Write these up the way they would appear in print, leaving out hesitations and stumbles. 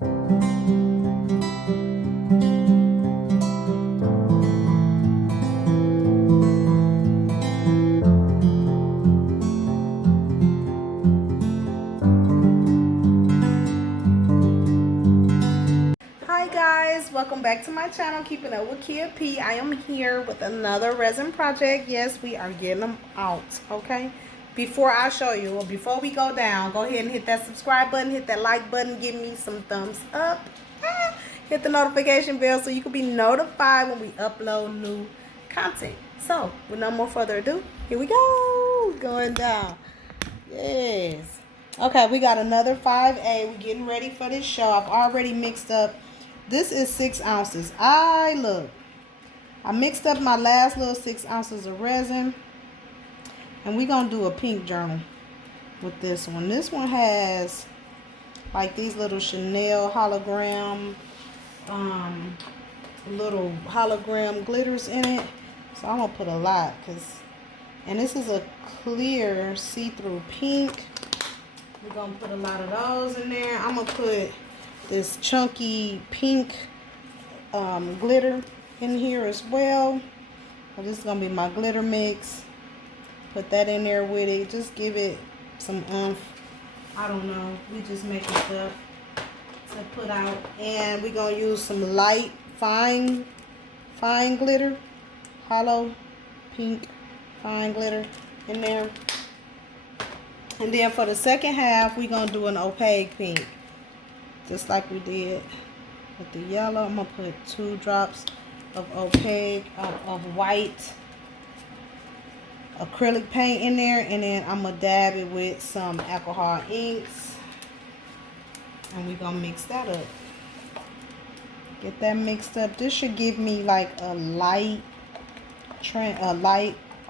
Welcome back to my channel, Keeping Up with Kia P. I am here with another resin project. Yes, we are getting them out, okay? Before I show you, or before we go down, go ahead and hit that subscribe button, hit that like button, give me some thumbs up. Hit the notification bell so you can be notified when we upload new content. So, with no more further ado, here we go. Going down. Yes. Okay, we got another 5A. We're getting ready for this show. I've already mixed up. This is 6 ounces. I mixed up my last little 6 ounces of resin. And we're going to do a pink journal with this one. This one has like these little Chanel hologram, little hologram glitters in it. So I'm going to put a lot. And this is a clear see-through pink. We're going to put a lot of those in there. I'm going to put this chunky pink glitter in here as well. So this is going to be my glitter mix. Put that in there with it. Just give it some oomph. I don't know. We just making stuff to put out. And we're going to use some light, fine glitter. Hollow pink fine glitter in there. And then for the second half, we're going to do an opaque pink. Just like we did with the yellow. I'm going to put 2 drops of opaque, of white acrylic paint in there. And then I'm going to dab it with some alcohol inks. And we're going to mix that up. Get that mixed up. This should give me like a light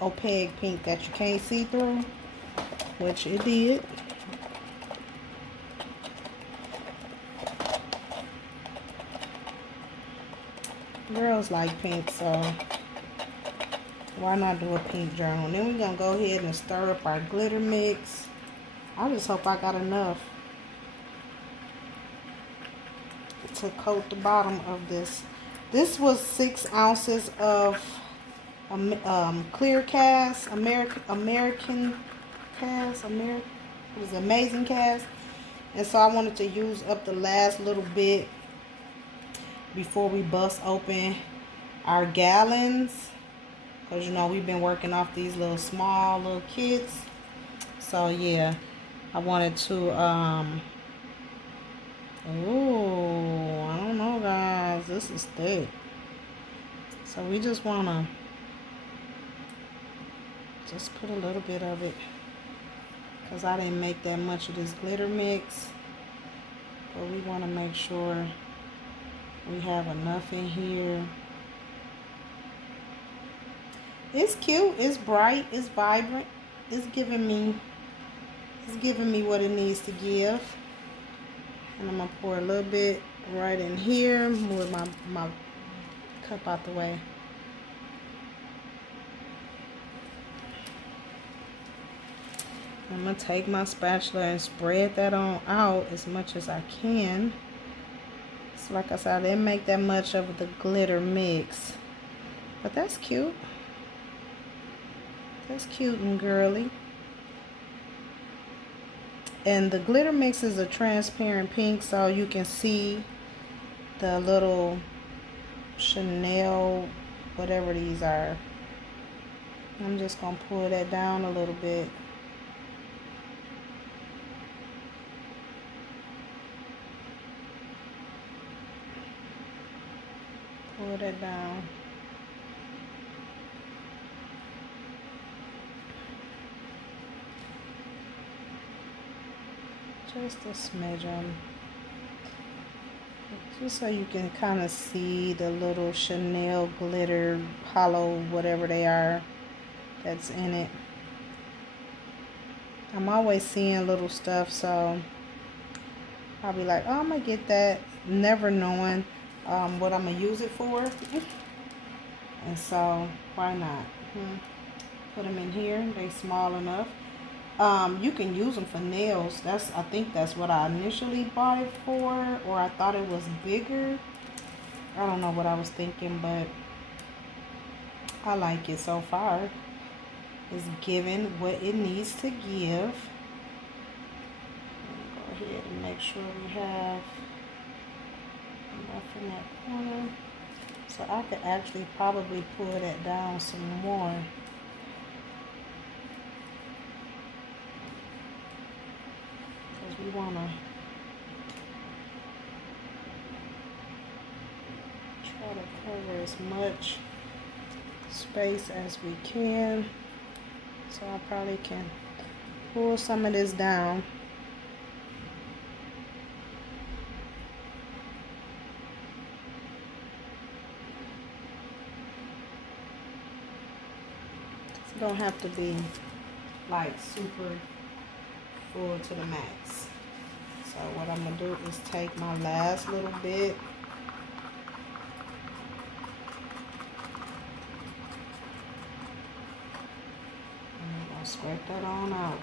opaque pink that you can't see through. Which it did. Girls like pink, so why not do a pink journal? And then we're going to go ahead and stir up our glitter mix. I just hope I got enough to coat the bottom of this. This was 6 ounces of clear cast, American cast, it was amazing cast. And so I wanted to use up the last little bit before we bust open our gallons, because you know we've been working off these small little kits. So yeah, I wanted to I don't know guys, this is thick. So we just wanna just put a little bit of it, because I didn't make that much of this glitter mix, but we want to make sure we have enough in here. It's cute, it's bright, it's vibrant, it's giving me what it needs to give. And I'm gonna pour a little bit right in here, move my cup out the way. I'm going to take my spatula and spread that on out as much as I can. So like I said, I didn't make that much of the glitter mix. But that's cute. That's cute and girly. And the glitter mix is a transparent pink, so you can see the little Chanel, whatever these are. I'm just going to pull that down a little bit. Pull that down. Just a smidgen. Just so you can kind of see the little Chanel glitter, hollow, whatever they are, that's in it. I'm always seeing little stuff, so I'll be like, oh, I'm going to get that, never knowing what I'm going to use it for. And so, why not? Put them in here. They small enough. You can use them for nails. I think that's what I initially bought it for, or I thought it was bigger. I don't know what I was thinking, but I like it so far. It's giving what it needs to give. Go ahead and make sure we have enough in that corner. So I could actually probably pull that down some more. Because we want to try to cover as much space as we can. So I probably can pull some of this down. It don't have to be like super full to the max. So what I'm gonna do is take my last little bit and I'm gonna scrape that on out.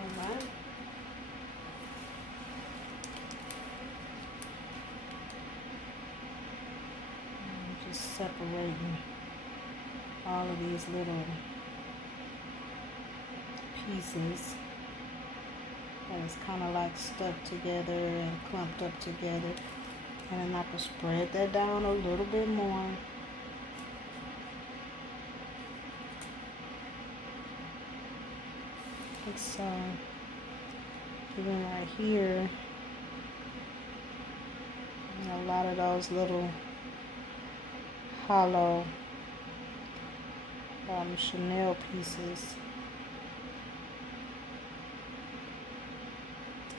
Alright. Just separating all of these little pieces that is kind of like stuck together and clumped up together. And then I can spread that down a little bit more. It's even right here, a lot of those little hollow Chanel pieces.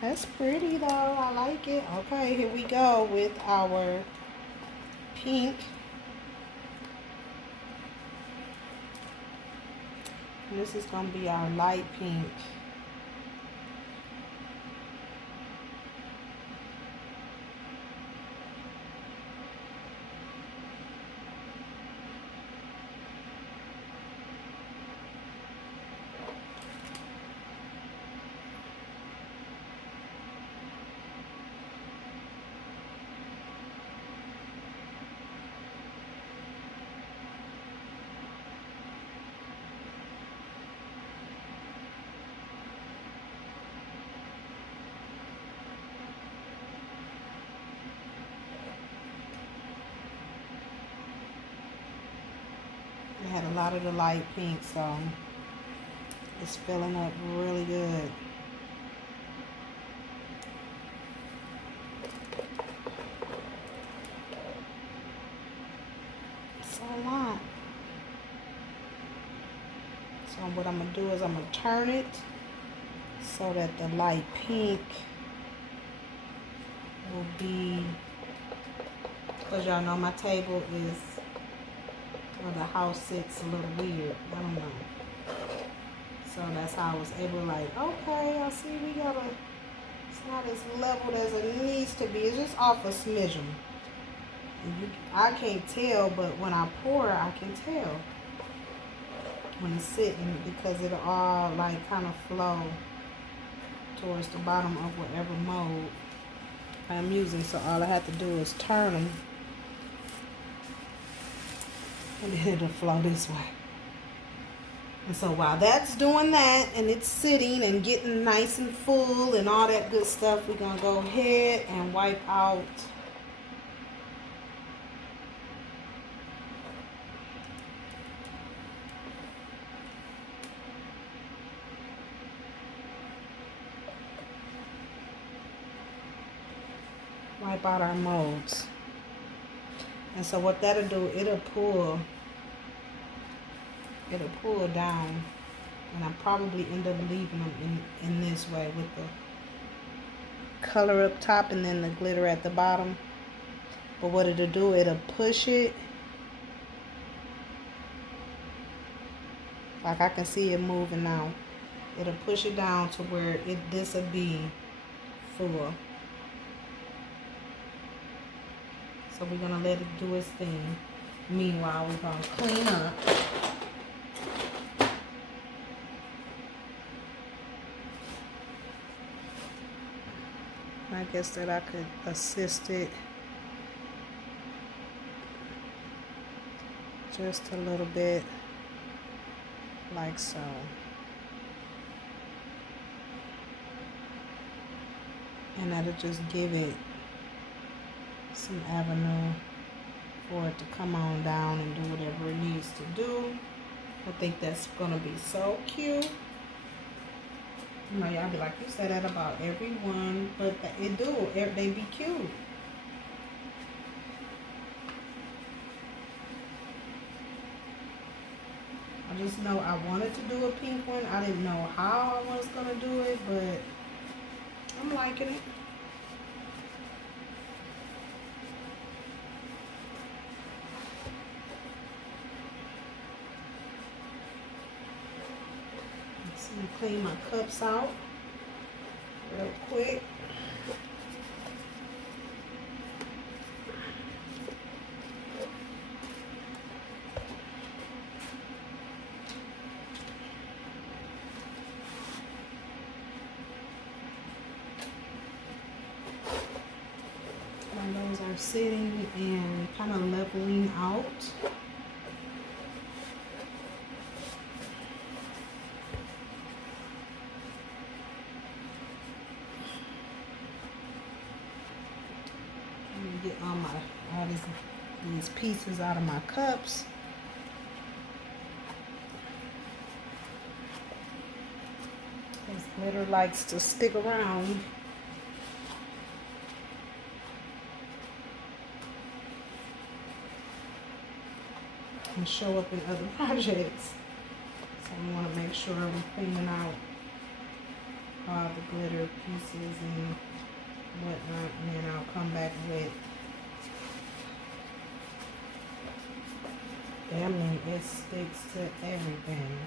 That's pretty though, I like it. Okay, here we go with our pink. And this is going to be our light pink. I had a lot of the light pink, so it's filling up really good. It's a lot. So what I'm going to do is I'm going to turn it so that the light pink will be, because y'all know my table is, or the house sits a little weird. I don't know. So that's how I was able to like, okay, I see we got it's not as leveled as it needs to be. It's just off a smidgen. I can't tell, but when I pour, I can tell when it's sitting, because it'll all like kind of flow towards the bottom of whatever mold I'm using. So all I have to do is turn them, and then it'll flow this way. And so while that's doing that and it's sitting and getting nice and full and all that good stuff, we're going to go ahead and wipe out wipe out our molds. And so what that'll do, it'll pull down, and I'll probably end up leaving them in this way with the color up top and then the glitter at the bottom. But what it'll do, it'll push it. Like I can see it moving now. It'll push it down to where this will be full. So we're gonna let it do its thing. Meanwhile, we're gonna clean up. I guess that I could assist it just a little bit, like so. And that'll just give it some avenue for it to come on down and do whatever it needs to do. I think that's gonna be so cute. You know, y'all be like, you say that about everyone, but it do. They be cute. I just know I wanted to do a pink one. I didn't know how I was gonna do it, but I'm liking it. Let's clean my cups out real quick. Those are sitting and kind of leveling out. Let me get all these pieces out of my cups. This glitter likes to stick around. And show up in other projects. So we want to make sure we're cleaning out all the glitter pieces and whatnot, and then I'll come back with damn near it sticks to everything.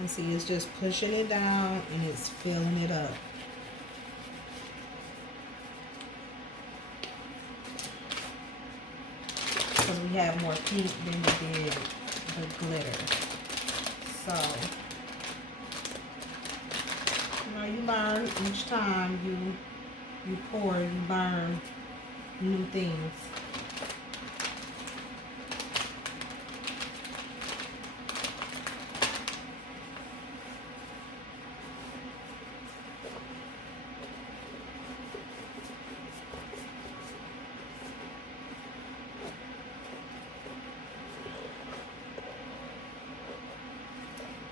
And see, it's just pushing it down and it's filling it up. Because we have more pink than we did the glitter. So, you know, you learn each time you pour, you learn new things.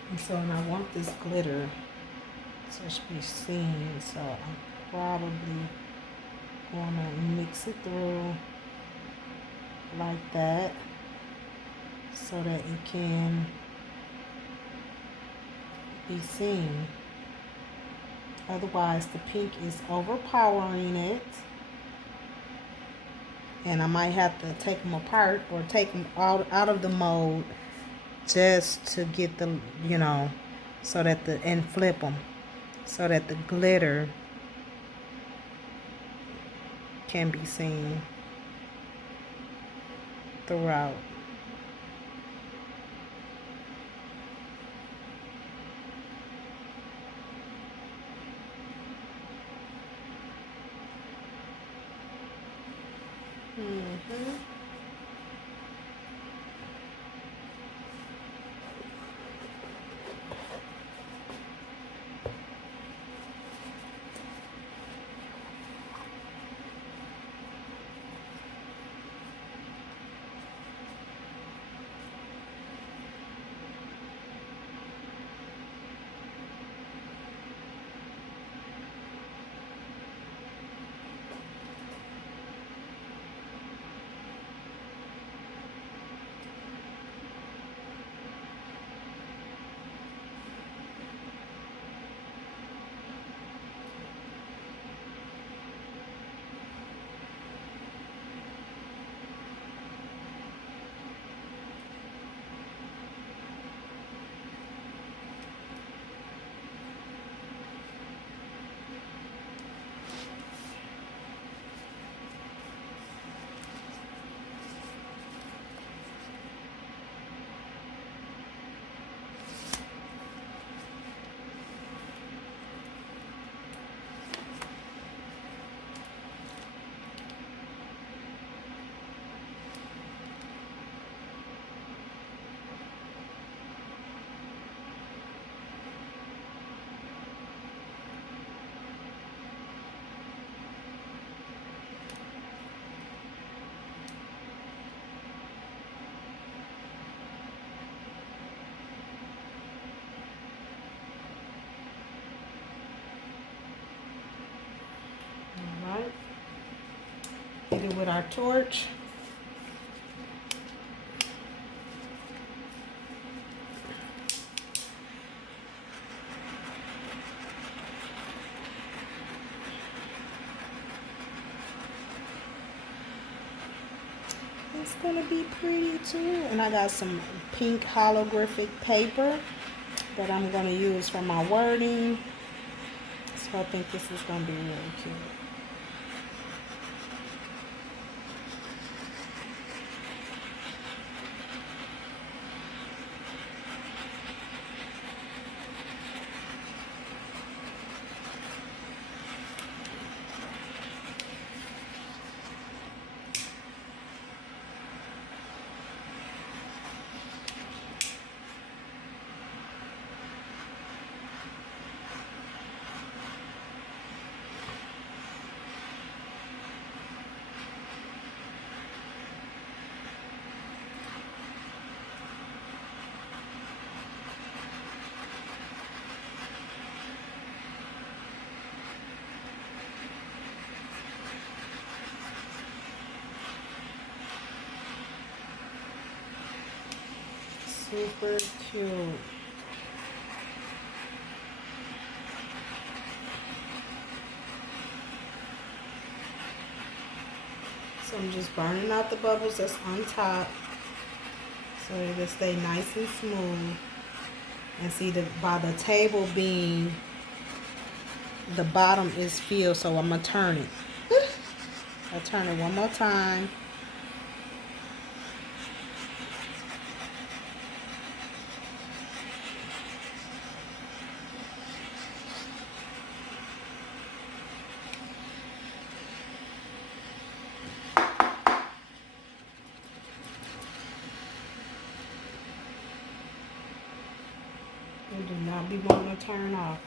And so, and I want this glitter to be seen, so I'm probably gonna mix it through like that so that it can be seen. Otherwise, the pink is overpowering it, and I might have to take them apart or take them out of the mold just to get the, you know, so that and flip them so that the glitter can be seen throughout. with our torch. It's gonna be pretty too. And I got some pink holographic paper that I'm gonna use for my wording. So I think this is gonna be really cute. Super cute. So I'm just burning out the bubbles that's on top so it'll stay nice and smooth. And see, by the table being, the bottom is filled, so I'm gonna turn it. I'll turn it one more time. You do not be wanting to turn off.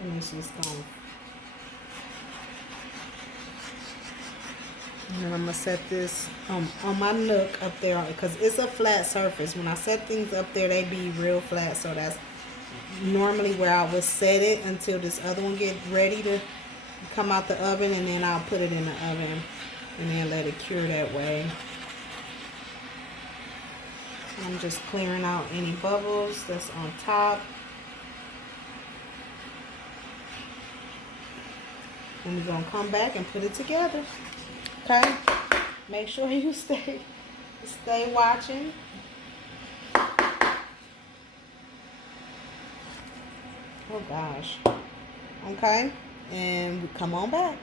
And it's just gone. And then I'm gonna set this on my nook up there because it's a flat surface. When I set things up there, they be real flat. So that's normally where I would set it until this other one get ready to come out the oven, and then I'll put it in the oven and then let it cure that way. I'm just clearing out any bubbles that's on top. And we're gonna come back and put it together. Okay? Make sure you stay watching. Oh gosh. Okay, and we come on back.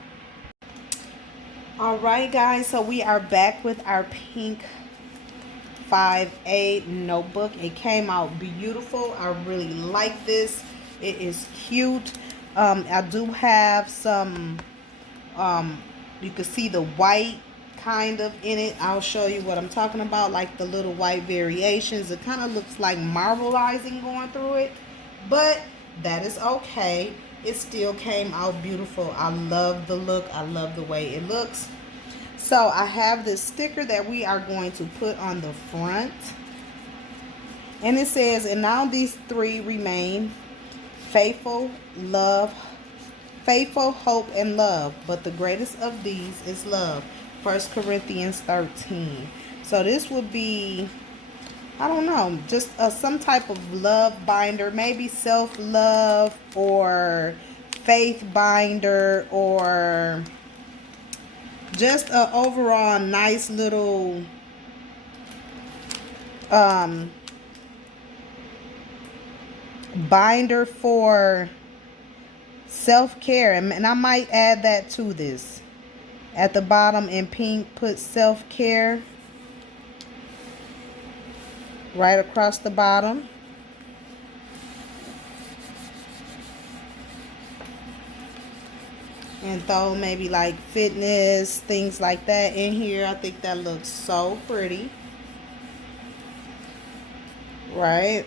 All right, guys, so we are back with our pink 5A notebook. It came out beautiful. I really like this. It is cute. I do have some you can see the white kind of in it. I'll show you what I'm talking about, like the little white variations. It kind of looks like marbleizing going through it, but that is okay. It still came out beautiful. I love the look. I love the way it looks. So I have this sticker that we are going to put on the front, and it says, and now these three remain: faithful, hope, and love, but the greatest of these is love. 1 Corinthians 13. So this would be, I don't know, just some type of love binder, maybe self-love or faith binder, or just a overall nice little binder for self-care. And I might add that to this. At the bottom in pink, put self-care right across the bottom. And throw maybe like fitness, things like that in here. I think that looks so pretty. Right?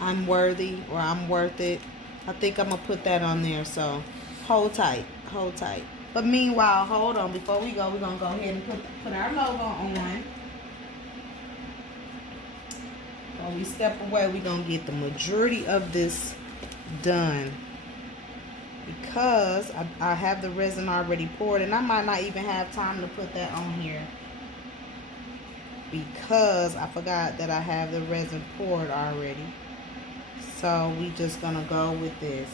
I'm worthy or I'm worth it. I think I'm going to put that on there. So hold tight. Hold tight. But meanwhile, hold on. Before we go, we're going to go ahead and put our logo on. When we step away, we're going to get the majority of this done. Because I have the resin already poured. And I might not even have time to put that on here. Because I forgot that I have the resin poured already. So we just gonna go with this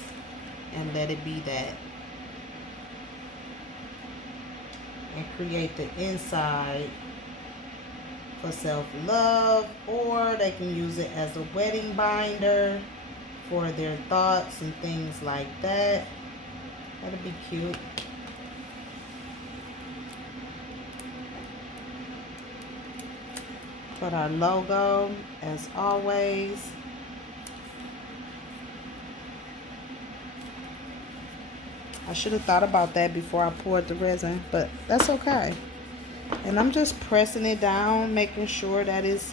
and let it be that. And create the inside for self-love, or they can use it as a wedding binder for their thoughts and things like that. That'll be cute. Put our logo as always. I should have thought about that before I poured the resin, but that's okay. And I'm just pressing it down, making sure that it's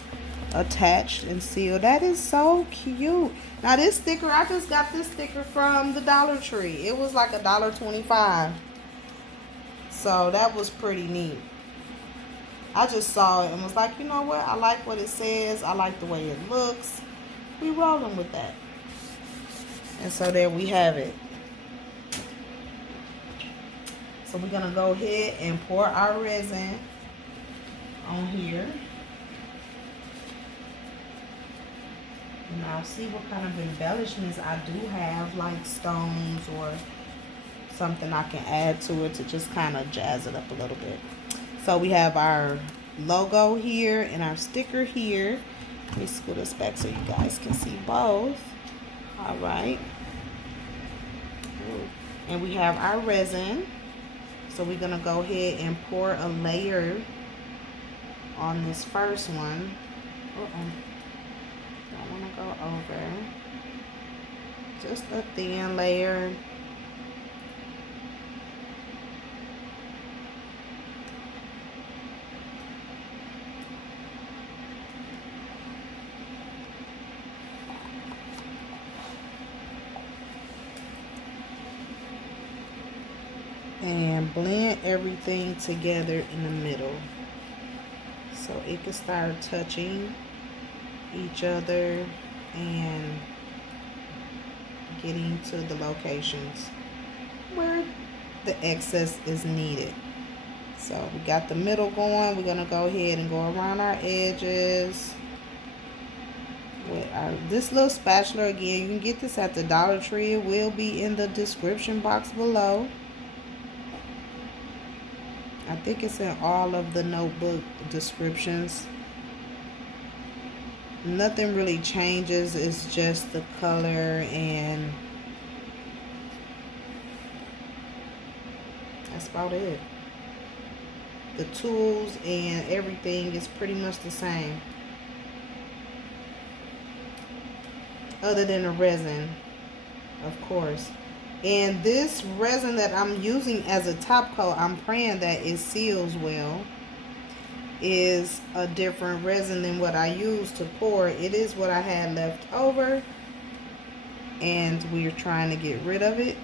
attached and sealed. That is so cute. Now this sticker, I just got this sticker from the Dollar Tree. It was like $1.25. So that was pretty neat. I just saw it and was like, you know what? I like what it says. I like the way it looks. We rolling with that. And so there we have it. So we're going to go ahead and pour our resin on here. And I'll see what kind of embellishments I do have, like stones or something I can add to it to just kind of jazz it up a little bit. So we have our logo here and our sticker here. Let me scoot this back so you guys can see both. All right. And we have our resin. So we're going to go ahead and pour a layer on this first one. Don't want to go over. Just a thin layer. And blend everything together in the middle so it can start touching each other and getting to the locations where the excess is needed. So we got the middle going. We're gonna go ahead and go around our edges with this little spatula. Again, you can get this at the Dollar Tree. It will be in the description box below. I think it's in all of the notebook descriptions. Nothing really changes. It's just the color, and that's about it. The tools and everything is pretty much the same, other than the resin, of course. And this resin that I'm using as a top coat, I'm praying that it seals well, is a different resin than what I used to pour. It is what I had left over, and we're trying to get rid of it.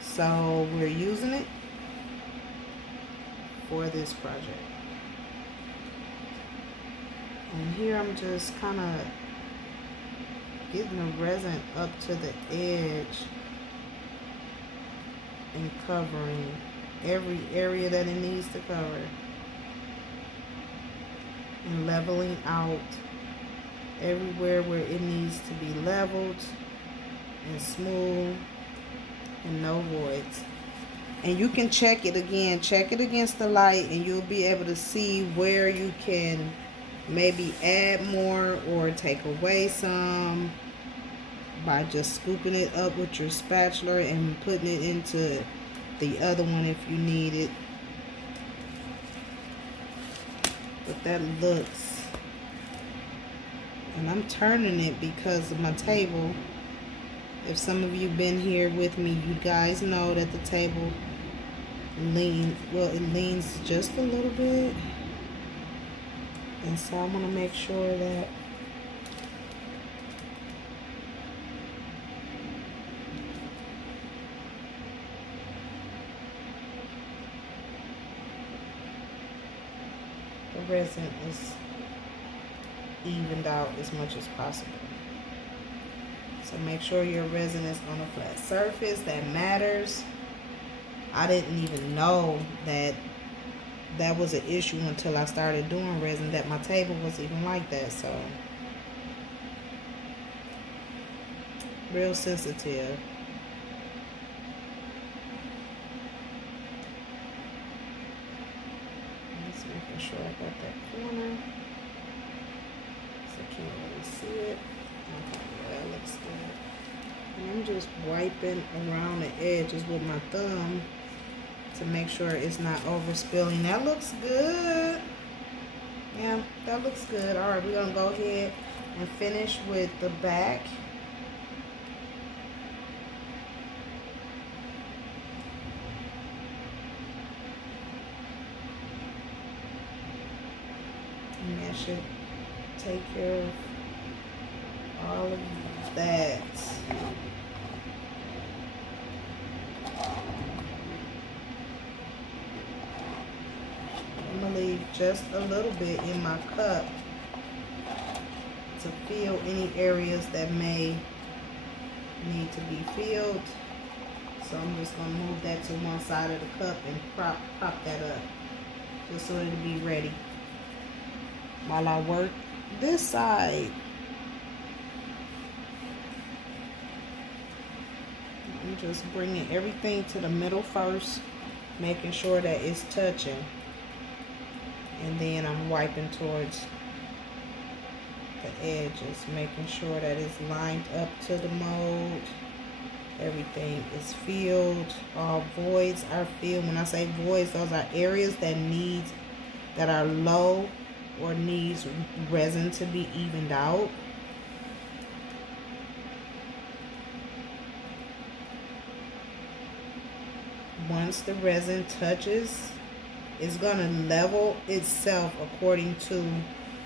So we're using it for this project. And here I'm just kind of getting the resin up to the edge and covering every area that it needs to cover, and leveling out everywhere where it needs to be leveled and smooth and no voids. And you can check it again, check it against the light, and you'll be able to see where you can maybe add more or take away some by just scooping it up with your spatula and putting it into the other one if you need it. But that looks, and I'm turning it because of my table. If some of you been here with me, you guys know that the table leans just a little bit, and so I want to make sure that resin is evened out as much as possible. So make sure your resin is on a flat surface. That matters. I didn't even know that that was an issue until I started doing resin, that my table was even like that. So real sensitive. Just making sure I got that corner. So I can't really see it. Okay, yeah, that looks good. And I'm just wiping around the edges with my thumb to make sure it's not overspilling. That looks good. Yeah, that looks good. All right, we're gonna go ahead and finish with the back. And that should take care of all of that. I'm gonna leave just a little bit in my cup to fill any areas that may need to be filled. So I'm just gonna move that to one side of the cup and prop that up just so it'll be ready while I work this side. I'm just bringing everything to the middle first, making sure that it's touching, and then I'm wiping towards the edges, making sure that it's lined up to the mold. Everything is filled. All voids are filled. When I say voids, those are areas that are low or needs resin to be evened out. Once the resin touches, it's gonna level itself according to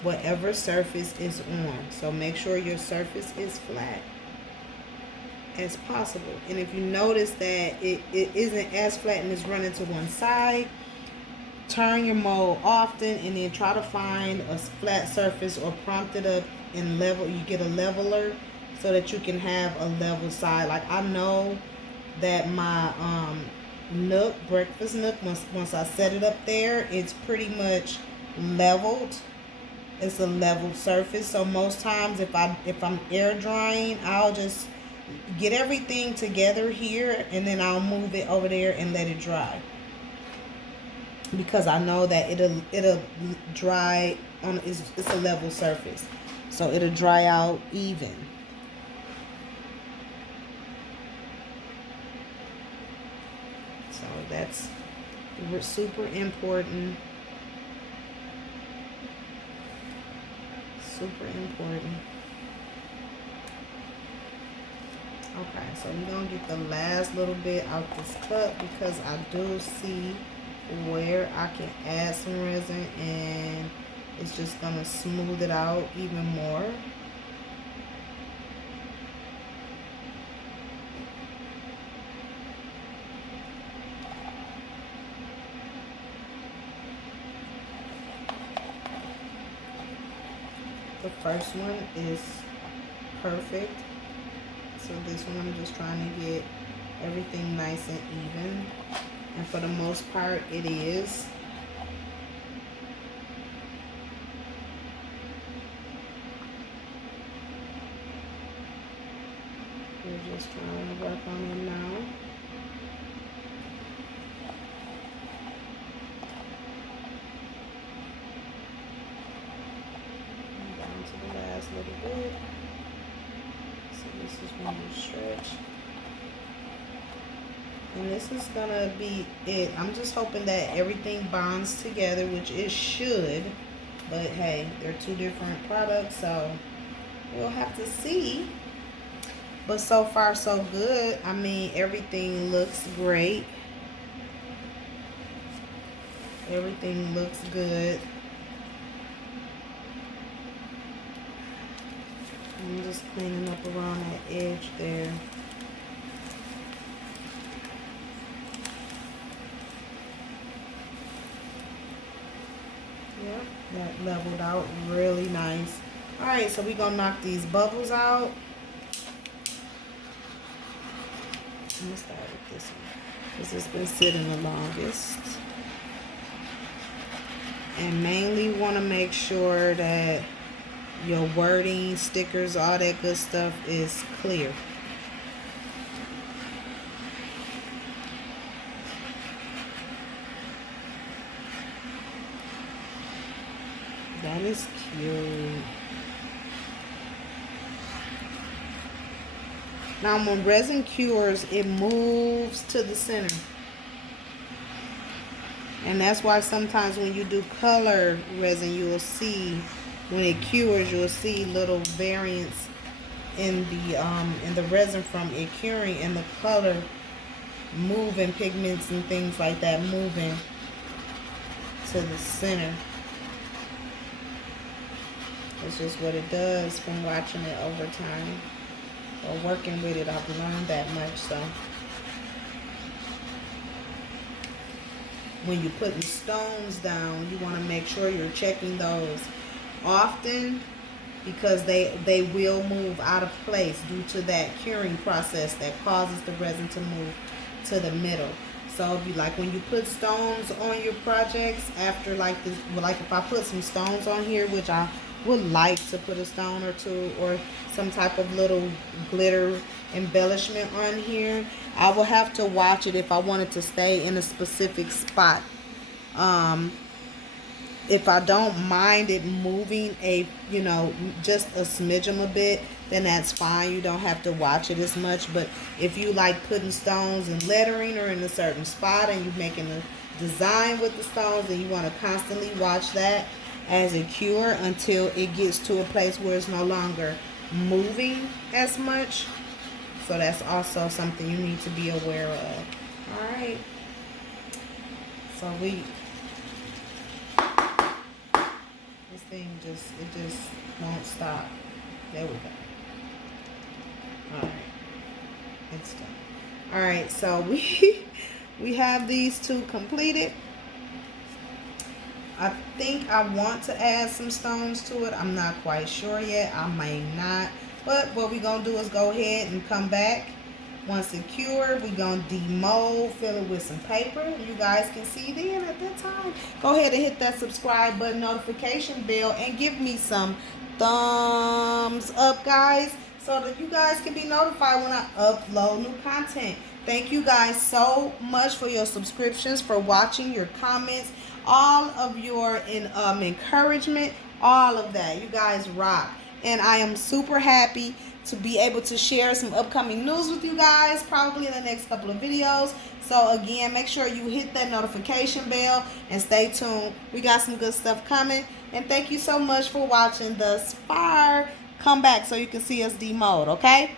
whatever surface is on. So make sure your surface is flat as possible. And if you notice that it isn't as flat and it's running to one side, turn your mold often and then try to find a flat surface or prompt it up and level. You get a leveler so that you can have a level side. Like I know that my nook, breakfast nook, once I set it up there, it's pretty much leveled. It's a leveled surface. So most times if I'm air drying, I'll just get everything together here and then I'll move it over there and let it dry, because I know that it'll dry on, it's a level surface, so it'll dry out even. So that's super important. Super important. Okay, so we're gonna get the last little bit out this cup because I do see where I can add some resin and it's just gonna smooth it out even more. The first one is perfect. So this one I'm just trying to get everything nice and even. And for the most part it is. We're just trying to work on them now. Down to the last little bit. So this is when you stretch. And this is gonna be it. I'm just hoping that everything bonds together, which it should. But hey, they're two different products, so we'll have to see. But so far so good. I mean, everything looks great. Everything looks good. I'm just cleaning up around that edge there. Yep, leveled out really nice. All right, so we're gonna knock these bubbles out. I'm gonna start with this one because it's been sitting the longest. And mainly want to make sure that your wording, stickers, all that good stuff is clear. That is cute. Now when resin cures, it moves to the center. And that's why sometimes when you do color resin, you will see, when it cures, you'll see little variants in the resin from it curing, and the color moving, pigments and things like that moving to the center. It's just what it does from watching it over time or working with it. I've learned that much. So when you're putting stones down, you want to make sure you're checking those often, because they will move out of place due to that curing process that causes the resin to move to the middle. So if you, like when you put stones on your projects, after like this, like if I put some stones on here, which I would like to put a stone or two or some type of little glitter embellishment on here, I will have to watch it if I want it to stay in a specific spot. If I don't mind it moving just a smidgen a bit, then that's fine. You don't have to watch it as much. But if you like putting stones and lettering or in a certain spot and you're making a design with the stones, then you want to constantly watch that as it cure until it gets to a place where it's no longer moving as much. So that's also something you need to be aware of. All right. So this thing just won't stop. There we go. All right. It's done. All right. So we have these two completed. I think I want to add some stones to it. I'm not quite sure yet. I may not. But what we're going to do is go ahead and come back. Once it's cured, we're going to demold, fill it with some paper. You guys can see then at that time. Go ahead and hit that subscribe button, notification bell, and give me some thumbs up, guys, so that you guys can be notified when I upload new content. Thank you guys so much for your subscriptions, for watching, your comments, all of your encouragement, all of that. You guys rock. And I am super happy to be able to share some upcoming news with you guys, probably in the next couple of videos. So again, make sure you hit that notification bell and stay tuned. We got some good stuff coming. And thank you so much for watching thus far. Come back so you can see us demold, okay?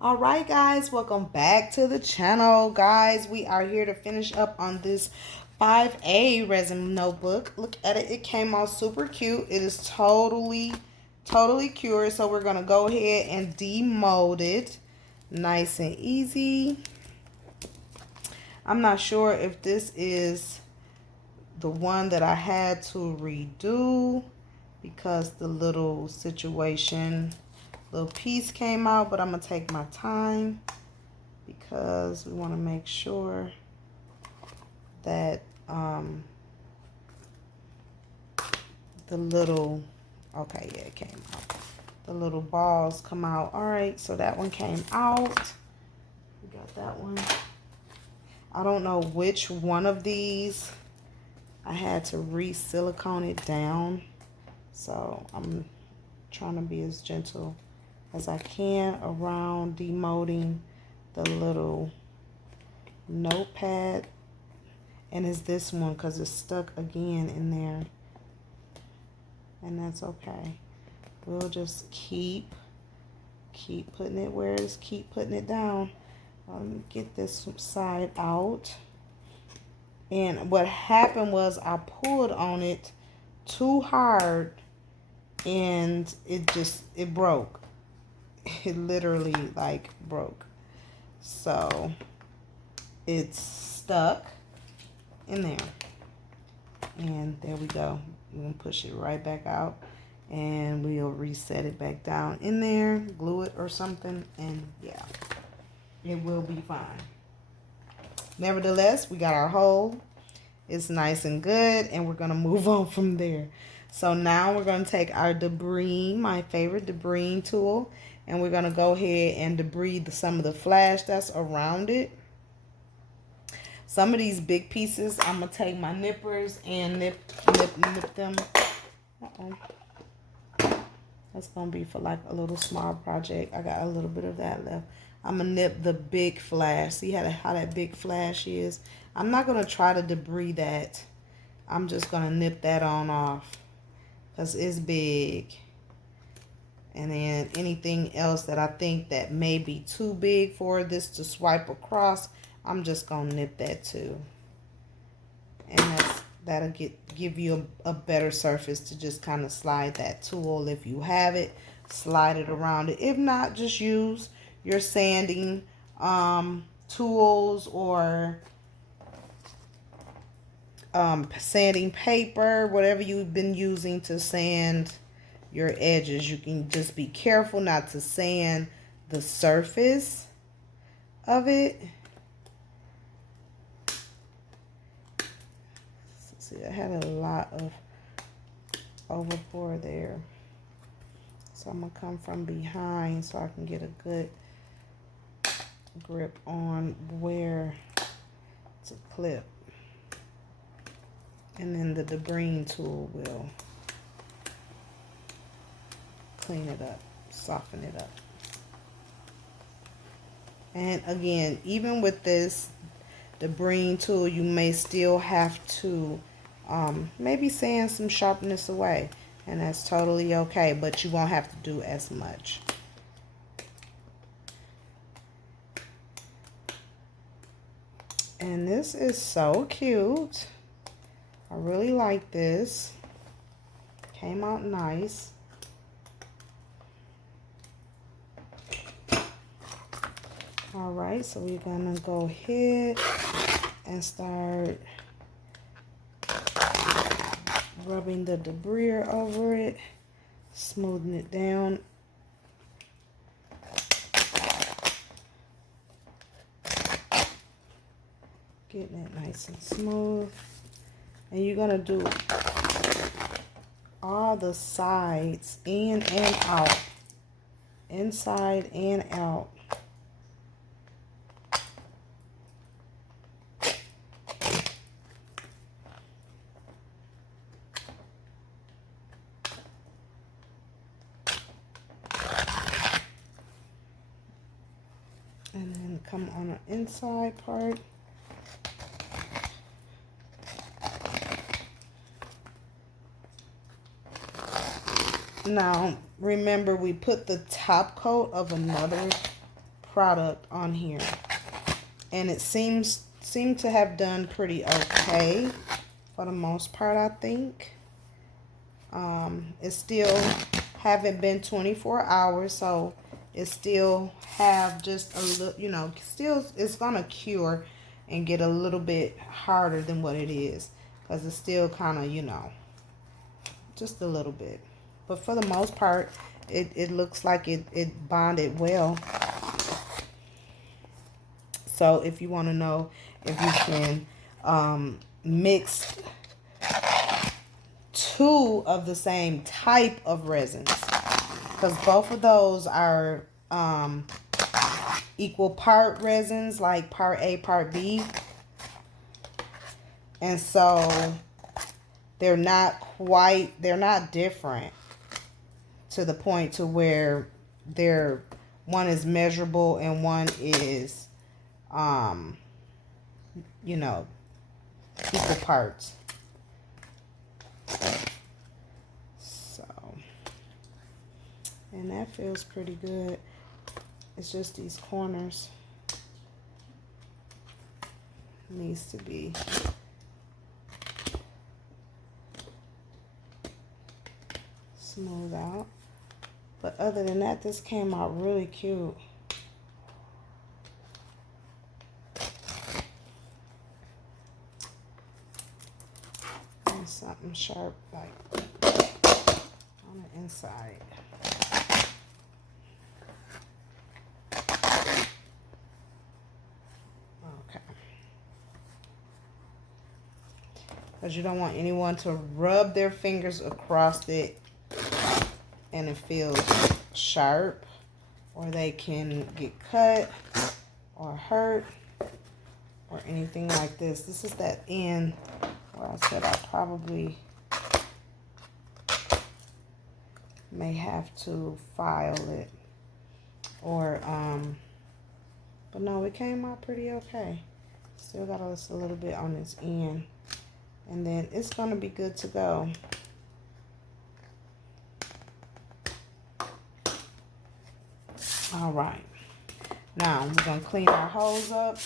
All right, guys, welcome back to the channel. Guys, we are here to finish up on this 5A resin notebook. Look at it. It came out super cute. It is totally cured. So we're going to go ahead and demold it. Nice and easy. I'm not sure if this is the one that I had to redo because the little piece came out, but I'm going to take my time because we want to make sure that it came out. The little balls come out. All right, so that one came out. We got that one. I don't know which one of these I had to re-silicone it down. So I'm trying to be as gentle as I can around demolding the little notepad. And it's this one because it's stuck again in there. And that's okay. We'll just keep putting it where it is, keep putting it down. Let me get this side out. And what happened was I pulled on it too hard and it broke. It literally like broke. So it's stuck in there. And there we go. We're gonna push it right back out, and we'll reset it back down in there, glue it or something, and yeah, it will be fine. Nevertheless, we got our hole. It's nice and good, and we're gonna move on from there. So now we're gonna take our debris, my favorite debris tool, and we're gonna go ahead and debris some of the flash that's around it. Some of these big pieces, I'm gonna take my nippers and nip them. That's gonna be for like a little small project. I got a little bit of that left. I'm gonna nip the big flash. See how that big flash is? I'm not gonna try to debris that. I'm just gonna nip that on off because it's big. And then anything else that I think that may be too big for this to swipe across, I'm just gonna nip that too. And that'll give you a better surface to just kind of slide that tool. If you have it, slide it around it. If not, just use your sanding tools or sanding paper, whatever you've been using to sand your edges. You can just be careful not to sand the surface of it. See, I had a lot of overboard there. So I'm going to come from behind so I can get a good grip on where to clip. And then the debris tool will clean it up, soften it up. And again, even with this debris tool, you may still have to maybe sand some sharpness away, and that's totally okay, but you won't have to do as much. And this is so cute. I really like this. Came out nice. All right, so we're gonna go ahead and start rubbing the debris over it, smoothing it down. Getting it nice and smooth. And you're gonna do all the sides in and out, inside and out. And then come on the inside part. Now, remember, we put the top coat of another product on here, and it seemed to have done pretty okay for the most part, I think. It still haven't been 24 hours, so it still have just a little, you know, still it's gonna cure and get a little bit harder than what it is, because it's still kind of, you know, just a little bit. But for the most part, it looks like it bonded well. So if you want to know if you can mix two of the same type of resins, because both of those are equal part resins, like part A, part B. And so they're not different to the point to where one is measurable and one is you know, equal parts. So, and that feels pretty good. It's just these corners needs to be smooth out. But other than that, this came out really cute. And so something sharp like on the inside. Okay. Because you don't want anyone to rub their fingers across it and it feels sharp, or they can get cut or hurt or anything like this. This is that end where I said I probably may have to file it, or but no, it came out pretty okay. Still got a little bit on this end, and then it's gonna be good to go. All right, now we're gonna clean our holes up.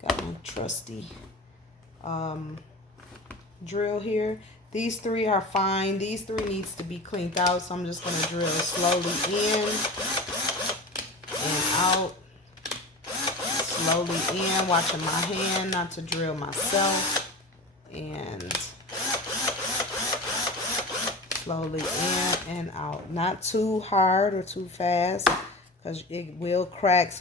Got my trusty drill here. These three are fine. These three needs to be cleaned out, so I'm just gonna drill slowly in and out. Slowly in, watching my hand not to drill myself, and slowly in and out. Not too hard or too fast, because it will crack,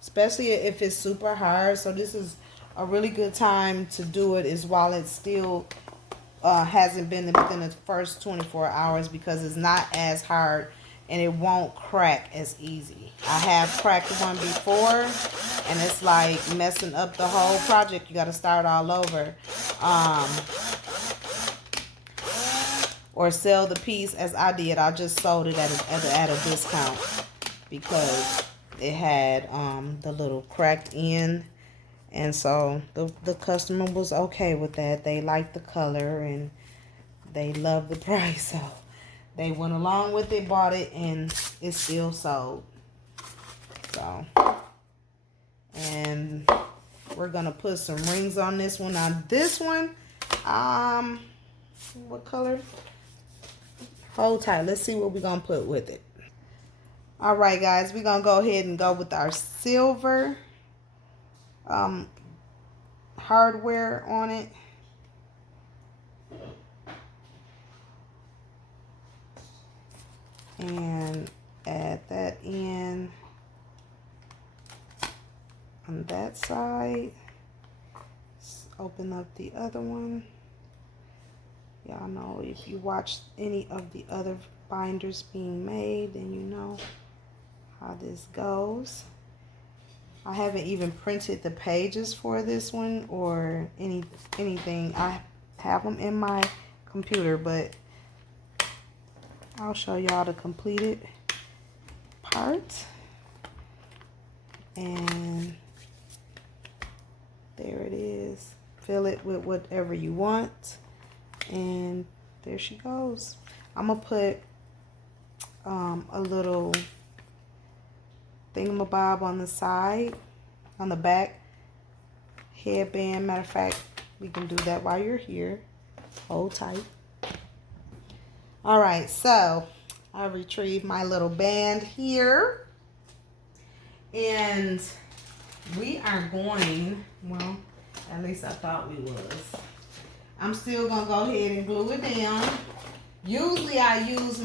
especially if it's super hard. So this is a really good time to do it is while it's still hasn't been within the first 24 hours, because it's not as hard and it won't crack as easy. I have cracked one before and it's like messing up the whole project. You got to start all over. Or sell the piece as I did. I just sold it at a discount because it had the little cracked end, and so the customer was okay with that. They liked the color and they loved the price, so they went along with it, bought it, and it's still sold. So, and we're gonna put some rings on this one. Now this one, what color? Hold tight. Let's see what we're gonna put with it. All right, guys, we're gonna go ahead and go with our silver hardware on it. And add that in on that side. Let's open up the other one. Y'all know, if you watch any of the other binders being made, then you know how this goes. I haven't even printed the pages for this one or anything. I have them in my computer, but I'll show y'all the completed part. And there it is. Fill it with whatever you want. And there she goes. I'm gonna put a little thingamabob on the side, on the back, headband. Matter of fact, we can do that while you're here. Hold tight. All right, so I retrieved my little band here, and we are going, well, at least I thought we was. I'm still gonna go ahead and glue it down. Usually I use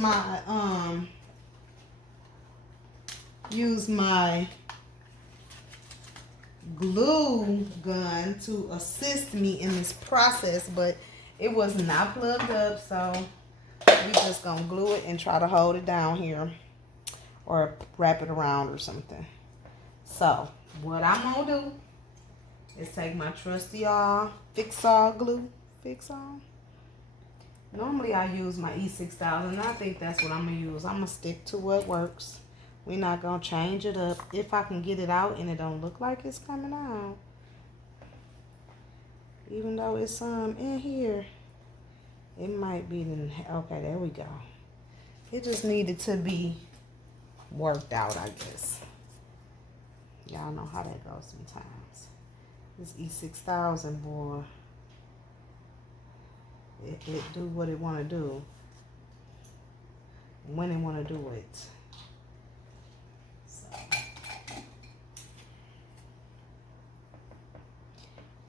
my glue gun to assist me in this process, but it was not plugged up, so we just gonna glue it and try to hold it down here or wrap it around or something. So what I'm gonna do is take my trusty Fix-All glue. Fix-All. Normally I use my E6000, and I think that's what I'm gonna use. I'm gonna stick to what works. We're not gonna change it up. If I can get it out and it don't look like it's coming out, even though it's some in here, it might be okay, there we go. It just needed to be worked out, I guess. Y'all know how that goes sometimes. This E6000, boy, it do what it want to do when it want to do it. So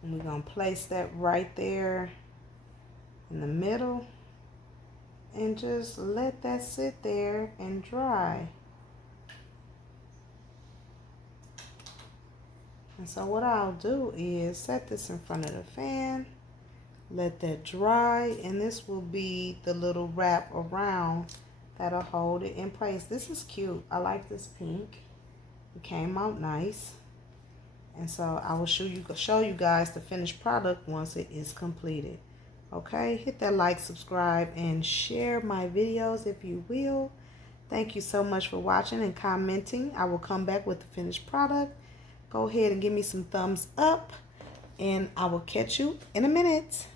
And we're going to place that right there in the middle. And just let that sit there and dry. And so what I'll do is set this in front of the fan. Let that dry. And this will be the little wrap around that'll hold it in place. This is cute. I like this pink. It came out nice. And so I will show you guys the finished product once it is completed. Okay, hit that like, subscribe, and share my videos if you will. Thank you so much for watching and commenting. I will come back with the finished product. Go ahead and give me some thumbs up, and I will catch you in a minute.